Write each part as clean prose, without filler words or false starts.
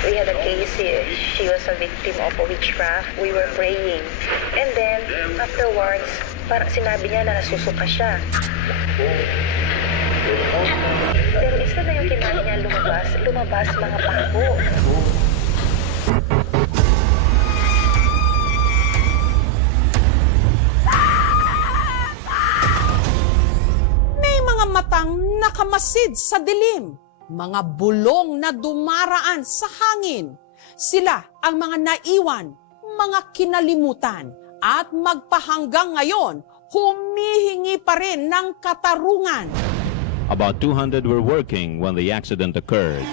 We had a case, she was a victim of a witchcraft. We were praying. And then, afterwards, parang sinabi niya na nasusuka siya. Pero isa na yung kinain niya lumabas mga pako. May mga matang nakamasid sa dilim, mga bulong na dumaraan sa hangin. Sila ang mga naiwan, mga kinalimutan, at magpahanggang ngayon, humihingi pa rin ng katarungan. About 200 were working when the accident occurred.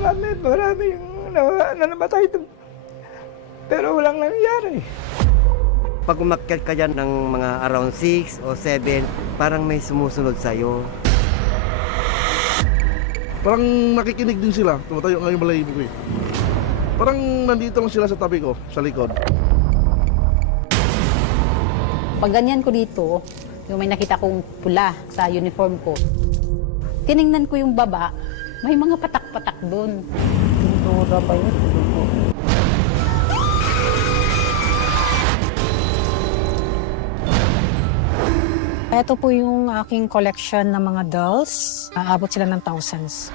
Marami yung namatay doon. Pero walang nangyari. Pag umakyat ka dyan ng mga around 6 o 7, parang may sumusunod sa'yo. Parang nakikinig din sila. Tumatayo nga yung balahibo ko eh. Parang nandito lang sila sa tabi ko, sa likod. Pag ganyan ko dito, yung may nakita kong pula sa uniform ko, tiningnan ko yung baba, may mga patak-patak doon. Pintura pa yun. Ito po yung aking collection ng mga dolls. Aabot sila ng thousands.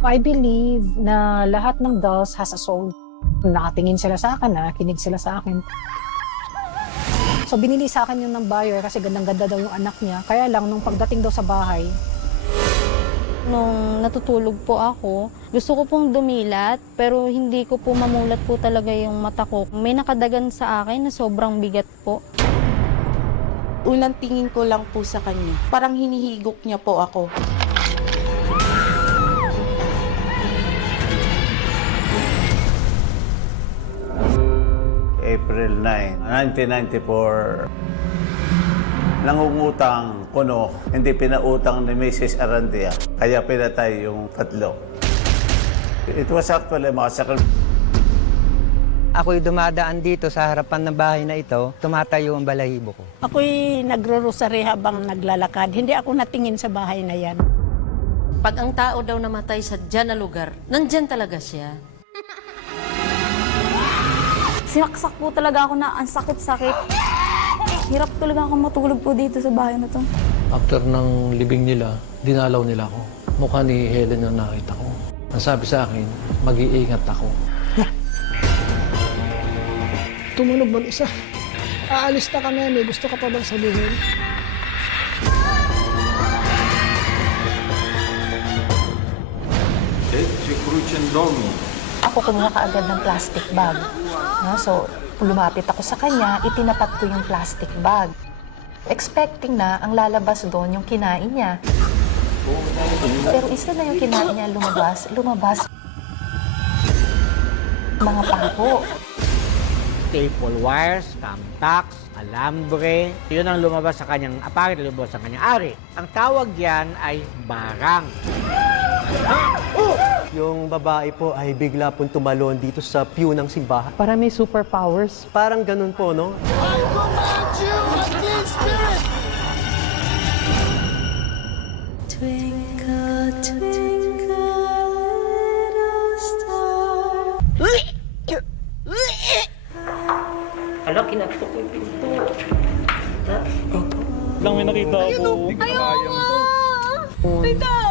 I believe na lahat ng dolls has a soul. Nakatingin sila sa akin, nakikinig sila sa akin. So binili sa akin yung ng buyer kasi gandang-ganda daw yung anak niya. Kaya lang, nung pagdating daw sa bahay, nung natutulog po ako, gusto ko pong dumilat, pero hindi ko po mamulat po talaga yung mata ko. May nakadagan sa akin na sobrang bigat po. Unang tingin ko lang po sa kanya, parang hinihigop niya po ako. April 9, 1994, nangungutang kuno, hindi pinautang ni Mrs. Arandia, kaya pinatay yung tatlo. It was actually massacre. Ako'y dumadaan dito sa harapan ng bahay na ito, tumatayo ang balahibo ko. ako'y nagro-rosary habang naglalakad. Hindi ako natingin sa bahay na yan. Pag ang tao daw namatay sa dyan na lugar, nandyan talaga siya. Sinaksak po talaga ako na ang sakit-sakit. Hirap talaga ako matulog po dito sa bahay na to. After ng libing nila, dinalaw nila ako. Mukha ni Helen yung nakita ko. Ang sabi sa akin, mag-iingat ako. Tumunog mag-isa. Aalis na kami, may gusto ka pa bang sabihin? Ako kumuha kaagad ng plastic bag. So, lumapit ako sa kanya, itinapat ko yung plastic bag. Expecting na ang lalabas doon yung kinain niya. Pero isa na yung kinain niya lumabas. Mga pako. Staple wires, thumbtacks, alambre. Yun ang lumabas sa kanyang lumabas sa kanyang ari. Ang tawag yan ay barang. Yung babae po ay bigla pong tumalon dito sa pew ng simbahan. Para may superpowers. Parang ganun po, no? Twinkle, twinkle, little star. Ala, kinaktok yung pinto. Lang may nakita ako. Ayaw nga! Ikaw!